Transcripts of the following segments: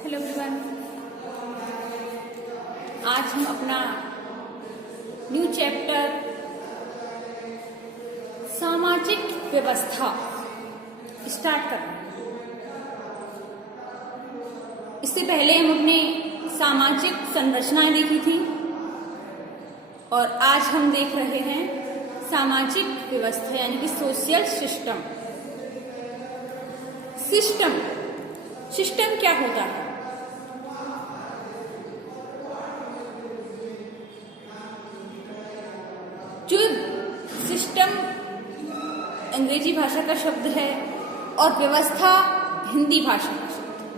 Hello everyone, आज हम अपना न्यू चैप्टर सामाजिक व्यवस्था स्टार्ट कर रहे हैं। इससे पहले हम अपने सामाजिक संरचनाएं देखी थी और आज हम देख रहे हैं सामाजिक व्यवस्था यानी कि सोशल सिस्टम। सिस्टम क्या होता है? जो सिस्टम अंग्रेजी भाषा का शब्द है और व्यवस्था हिंदी भाषा का शब्द है।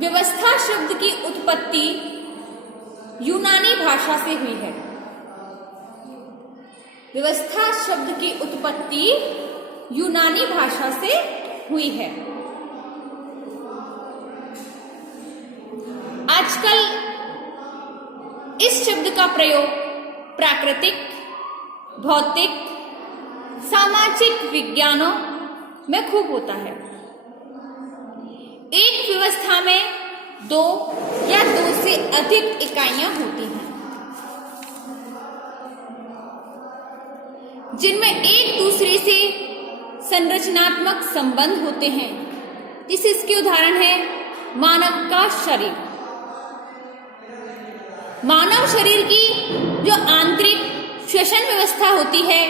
व्यवस्था शब्द की उत्पत्ति यूनानी भाषा से हुई है। व्यवस्था शब्द की उत्पत्ति यूनानी भाषा से हुई है। आजकल इस शब्द का प्रयोग प्राकृतिक, भौतिक, सामाजिक विज्ञानों में खूब होता है। एक व्यवस्था में दो या दो से अधिक इकाइयां होती हैं, जिनमें एक दूसरे से संरचनात्मक संबंध होते हैं। जिस इसके उदाहरण है मानव का शरीर। मानव शरीर की जो आंतरिक श्वसन व्यवस्था होती है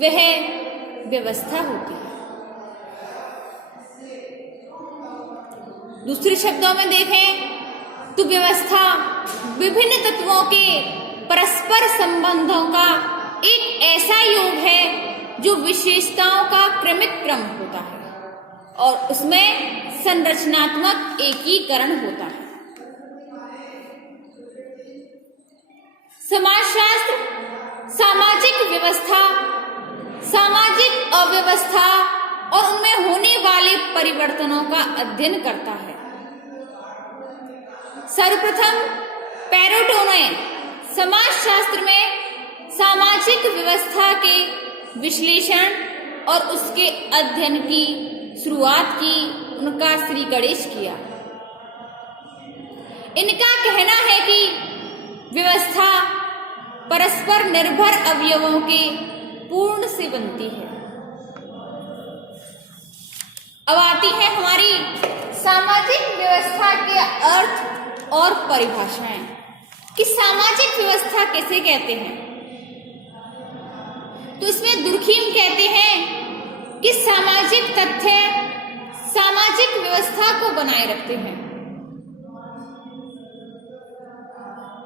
वह व्यवस्था होती है। दूसरे शब्दों में देखें तो व्यवस्था विभिन्न तत्वों के परस्पर संबंधों का एक ऐसा योग है जो विशेषताओं का क्रमिक क्रम होता है और उसमें संरचनात्मक एकीकरण होता है। समाजशास्त्र सामाजिक व्यवस्था, सामाजिक अव्यवस्था और उनमें होने वाले परिवर्तनों का अध्ययन करता है। सर्वप्रथम पेरेटो ने समाजशास्त्र में सामाजिक व्यवस्था के विश्लेषण और उसके अध्ययन की शुरुआत की। उनका श्री गणेश किया। इनका कहना है कि व्यवस्था परस्पर निर्भर अवयवों के पूर्ण से बनती है। अब आती है हमारी सामाजिक व्यवस्था के अर्थ और परिभाषाएं कि सामाजिक व्यवस्था कैसे कहते हैं। तो इसमें दुर्खीम कहते हैं कि सामाजिक तथ्य सामाजिक व्यवस्था को बनाए रखते हैं।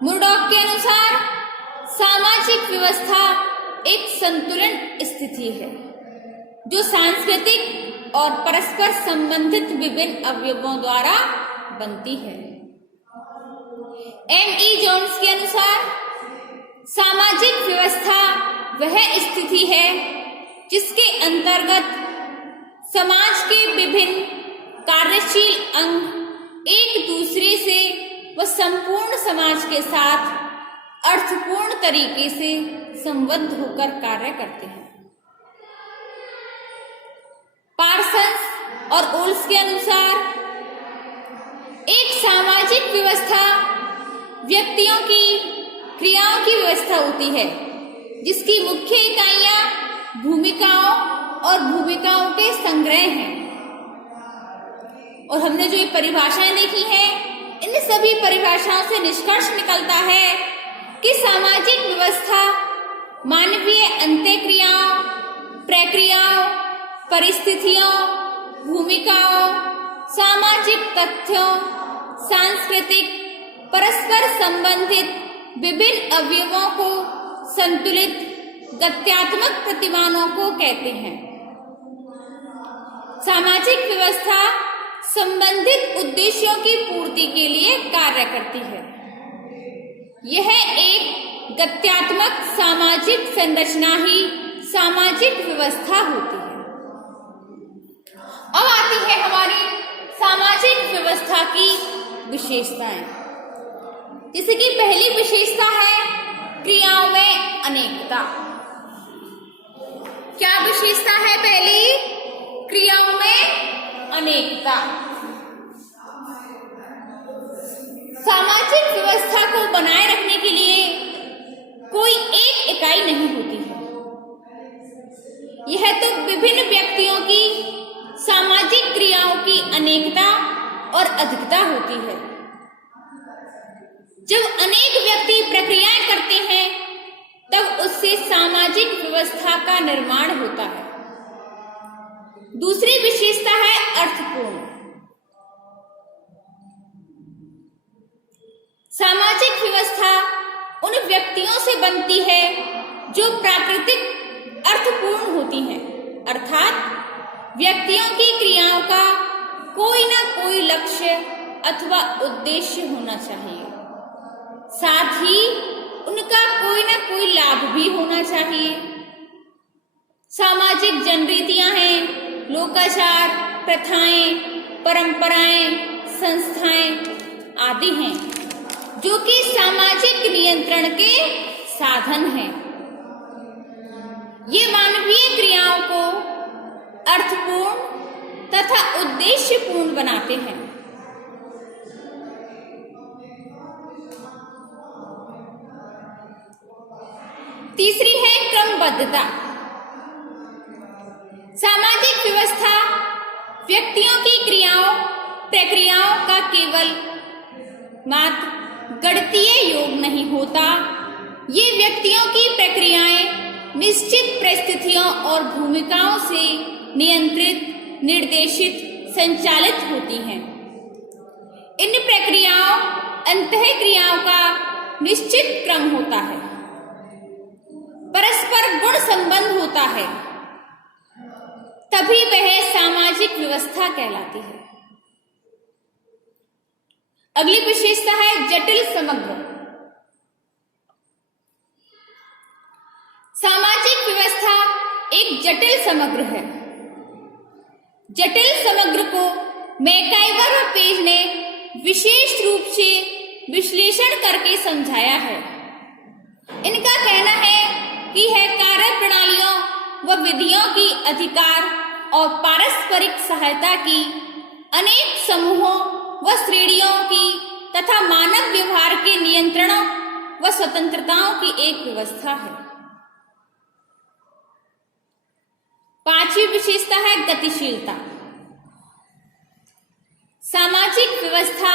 मुर्डॉक के अनुसार सामाजिक व्यवस्था एक संतुलन स्थिति है जो सांस्कृतिक और परस्पर संबंधित विभिन्न अवयवों द्वारा बनती है। M.E. जोन्स के अनुसार सामाजिक व्यवस्था वह स्थिति है जिसके अंतर्गत समाज के विभिन्न कार्यशील अंग एक दूसरे से व संपूर्ण समाज के साथ अर्थपूर्ण तरीके से संबद्ध होकर कार्य करते हैं। पार्सन्स और ओल्स के अनुसार एक सामाजिक व्यवस्था व्यक्तियों की क्रियाओं की व्यवस्था होती है जिसकी मुख्य इकाइयां भूमिकाओं और भूमिकाओं के संग्रह हैं। और हमने जो ये परिभाषाएं देखी हैं, इन सभी परिभाषाओं से निष्कर्ष निकलता है कि सामाजिक व्यवस्था मानवीय अंतःक्रियाओं, प्रक्रियाओं, परिस्थितियों, भूमिकाओं, सामाजिक तथ्यों, सांस्कृतिक परस्पर संबंधित विभिन्न अवयवों को संतुलित गत्यात्मक प्रतिमानों को कहते हैं। सामाजिक व्यवस्था संबंधित उद्देश्यों की पूर्ति के लिए कार्य करती है। यह एक गत्यात्मक सामाजिक संरचना ही सामाजिक व्यवस्था होती है। अब आती है हमारी सामाजिक व्यवस्था की विशेषताएं। जैसे कि पहली विशेषता है क्रियाओं में अनेकता। क्या विशेषता है? पहली, क्रियाओं में अनेकता। सामाजिक व्यवस्था को बनाए रखने के लिए कोई एक इकाई नहीं होती है। यह तो विभिन्न व्यक्तियों की सामाजिक क्रियाओं की अनेकता और अधिकता होती है। जब अनेक व्यक्ति प्रक्रियाएं करते हैं तब उससे सामाजिक व्यवस्था का निर्माण होता है। दूसरी विशेषता है अर्थपूर्ण। सामाजिक व्यवस्था उन व्यक्तियों से बनती है जो प्राकृतिक अर्थपूर्ण होती हैं, अर्थात व्यक्तियों की क्रियाओं का कोई ना कोई लक्ष्य अथवा उद्देश्य होना चाहिए, साथ ही उनका कोई ना कोई लाभ भी होना चाहिए। सामाजिक जनरीतियां हैं, लोकाचार, प्रथाएं, परंपराएं, संस्थाएं आदि हैं जो कि सामाजिक नियंत्रण के साधन हैं। ये मानवीय क्रियाओं को अर्थपूर्ण तथा उद्देश्यपूर्ण बनाते हैं। तीसरी है क्रमबद्धता। सामाजिक व्यवस्था व्यक्तियों की क्रियाओं प्रक्रियाओं का केवल मात्र गणितीय योग नहीं होता। ये व्यक्तियों की प्रक्रियाएं निश्चित परिस्थितियों और भूमिकाओं से नियंत्रित, निर्देशित, संचालित होती हैं। इन प्रक्रियाओं अंतःक्रियाओं का निश्चित क्रम होता है, परस्पर गुण संबंध होता है, तभी वह सामाजिक व्यवस्था कहलाती है। अगली विशेषता है जटिल समग्र। सामाजिक व्यवस्था एक जटिल समग्र है। जटिल समग्र को मैकाइवर और पेज ने विशेष रूप से विश्लेषण करके समझाया है। इनका कहना है कि यह कार्य प्रणालियों व विधियों की अधिकार और पारस्परिक सहायता की अनेक समूहों व श्रेणियों की तथा मानव व्यवहार के नियंत्रणों व स्वतंत्रताओं की एक व्यवस्था है। पांचवी विशेषता है गतिशीलता। सामाजिक व्यवस्था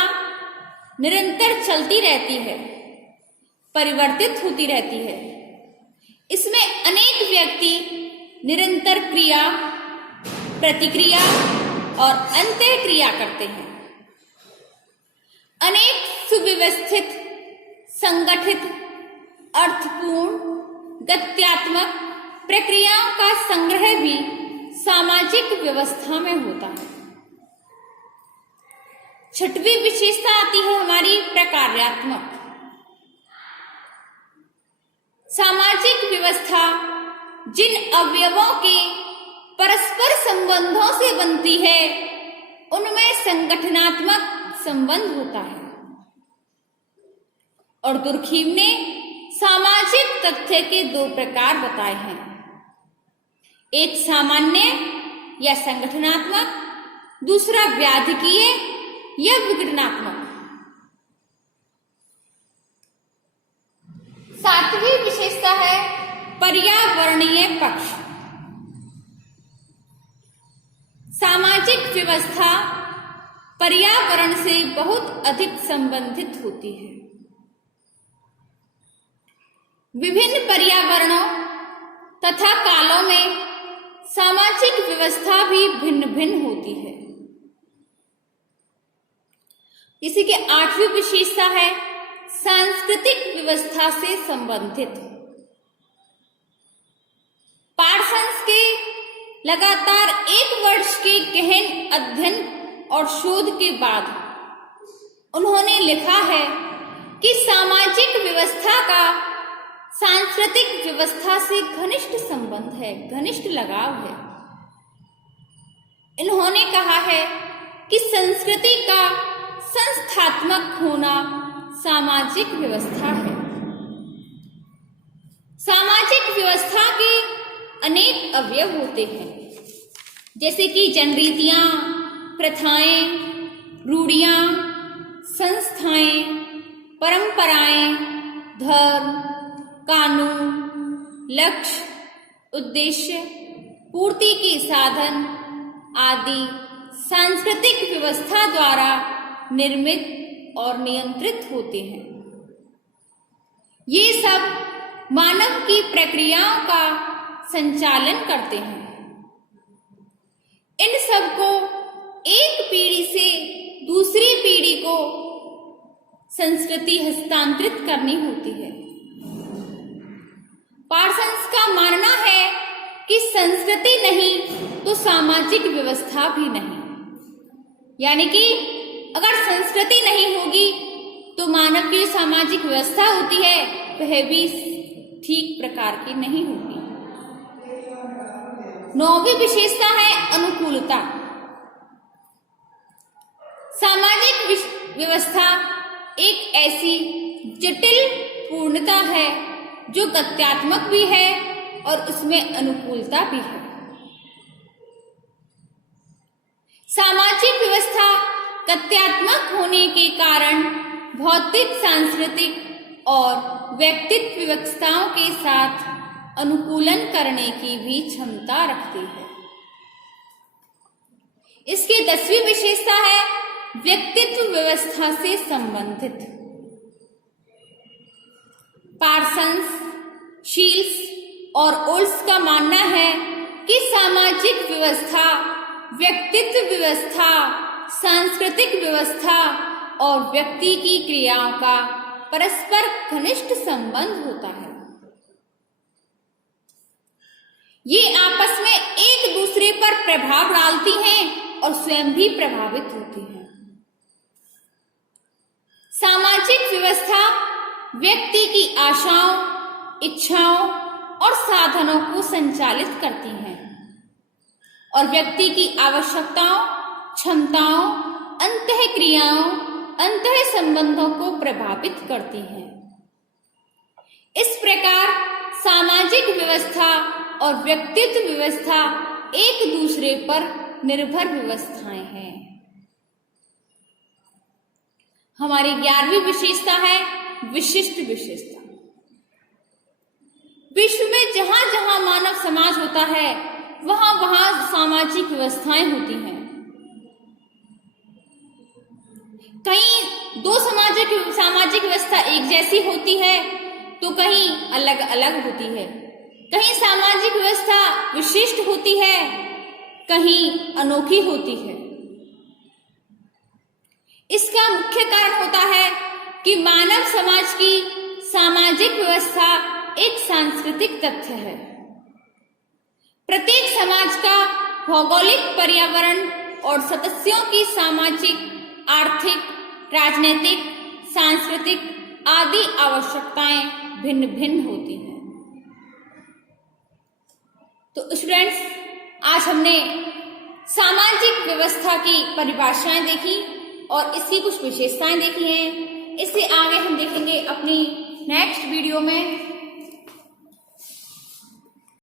निरंतर चलती रहती है, परिवर्तित होती रहती है। इसमें अनेक व्यक्ति निरंतर क्रिया, प्रतिक्रिया और अंतःक्रिया करते हैं। अनेक सुव्यवस्थित, संगठित, अर्थपूर्ण, गत्यात्मक प्रक्रियाओं का संग्रह भी सामाजिक व्यवस्था में होता है। छठवीं विशेषता आती है हमारी प्रकार्यात्मक। सामाजिक व्यवस्था जिन अवयवों के परस्पर संबंधों से बनती है उनमें संगठनात्मक संबंध होता है। और दुर्खीम ने सामाजिक तथ्य के दो प्रकार बताए हैं, एक सामान्य या संगठनात्मक, दूसरा व्याधिकीय या विघटनात्मक। सातवीं विशेषता है पर्यावरणीय पक्ष। सामाजिक व्यवस्था पर्यावरण से बहुत अधिक संबंधित होती है। विभिन्न पर्यावरणों तथा कालों में सामाजिक व्यवस्था भी भिन्न भिन्न होती है। इसी के आठवीं विशेषता है सांस्कृतिक व्यवस्था से संबंधित। पार्सन्स के लगातार 1 वर्ष के गहन अध्ययन और शोध के बाद उन्होंने लिखा है कि सामाजिक व्यवस्था का सांस्कृतिक व्यवस्था से घनिष्ठ संबंध है, घनिष्ठ लगाव है। इन्होंने कहा है कि संस्कृति का संस्थात्मक होना सामाजिक व्यवस्था है। सामाजिक व्यवस्था के अनेक अवयव होते हैं, जैसे कि जनरीतियां, प्रथाएं, रूढ़ियां, संस्थाएं, परंपराएं, धर्म, कानून, लक्ष्य, उद्देश्य, पूर्ति के साधन आदि सांस्कृतिक व्यवस्था द्वारा निर्मित और नियंत्रित होते हैं। ये सब मानव की प्रक्रियाओं का संचालन करते हैं। इन सब को एक पीढ़ी से दूसरी पीढ़ी को संस्कृति हस्तांतरित करनी होती है। पार्सन्स का मानना है कि संस्कृति नहीं तो सामाजिक व्यवस्था भी नहीं, यानी कि अगर संस्कृति नहीं होगी तो मानव की सामाजिक व्यवस्था होती है वह भी ठीक प्रकार की नहीं होगी। 9वीं विशेषता है अनुकूलता। सामाजिक व्यवस्था एक ऐसी जटिल पूर्णता है जो गत्यात्मक भी है और उसमें अनुकूलता भी है। सामाजिक व्यवस्था तथ्यात्मक होने के कारण भौतिक, सांस्कृतिक और व्यक्तित्व व्यवस्थाओं के साथ अनुकूलन करने की भी क्षमता रखती है। इसकी 10वीं विशेषता है व्यक्तित्व व्यवस्था से संबंधित। पार्सन्स, शील्स और ओल्स का मानना है कि सामाजिक व्यवस्था, व्यक्तित्व व्यवस्था, सांस्कृतिक व्यवस्था और व्यक्ति की क्रियाओं का परस्पर घनिष्ठ संबंध होता है। ये आपस में एक दूसरे पर प्रभाव डालती हैं और स्वयं भी प्रभावित होती हैं। सामाजिक व्यवस्था व्यक्ति की आशाओं, इच्छाओं और साधनों को संचालित करती हैं और व्यक्ति की आवश्यकताओं, क्षमताओं, अंतःक्रियाओं, अंतः संबंधों को प्रभावित करती हैं। इस प्रकार सामाजिक व्यवस्था और व्यक्तित्व व्यवस्था एक दूसरे पर निर्भर व्यवस्थाएं हैं। हमारी 11वीं विशेषता है विशिष्ट विशेषता। विश्व में जहां जहां मानव समाज होता है वहां वहां सामाजिक व्यवस्थाएं होती हैं। कहीं दो सामाजिक व्यवस्था एक जैसी होती है तो कहीं अलग अलग होती है। कहीं सामाजिक व्यवस्था विशिष्ट होती है, कहीं अनोखी होती है। इसका मुख्य कारण होता है कि मानव समाज की सामाजिक व्यवस्था एक सांस्कृतिक तथ्य है। प्रत्येक समाज का भौगोलिक पर्यावरण और सदस्यों की सामाजिक, आर्थिक, राजनीतिक, सांस्कृतिक आदि आवश्यकताएं भिन्न भिन्न होती हैं। तो स्टूडेंट्स, आज हमने सामाजिक व्यवस्था की परिभाषाएं देखी और इसकी कुछ विशेषताएं देखी हैं। इससे आगे हम देखेंगे अपनी नेक्स्ट वीडियो में।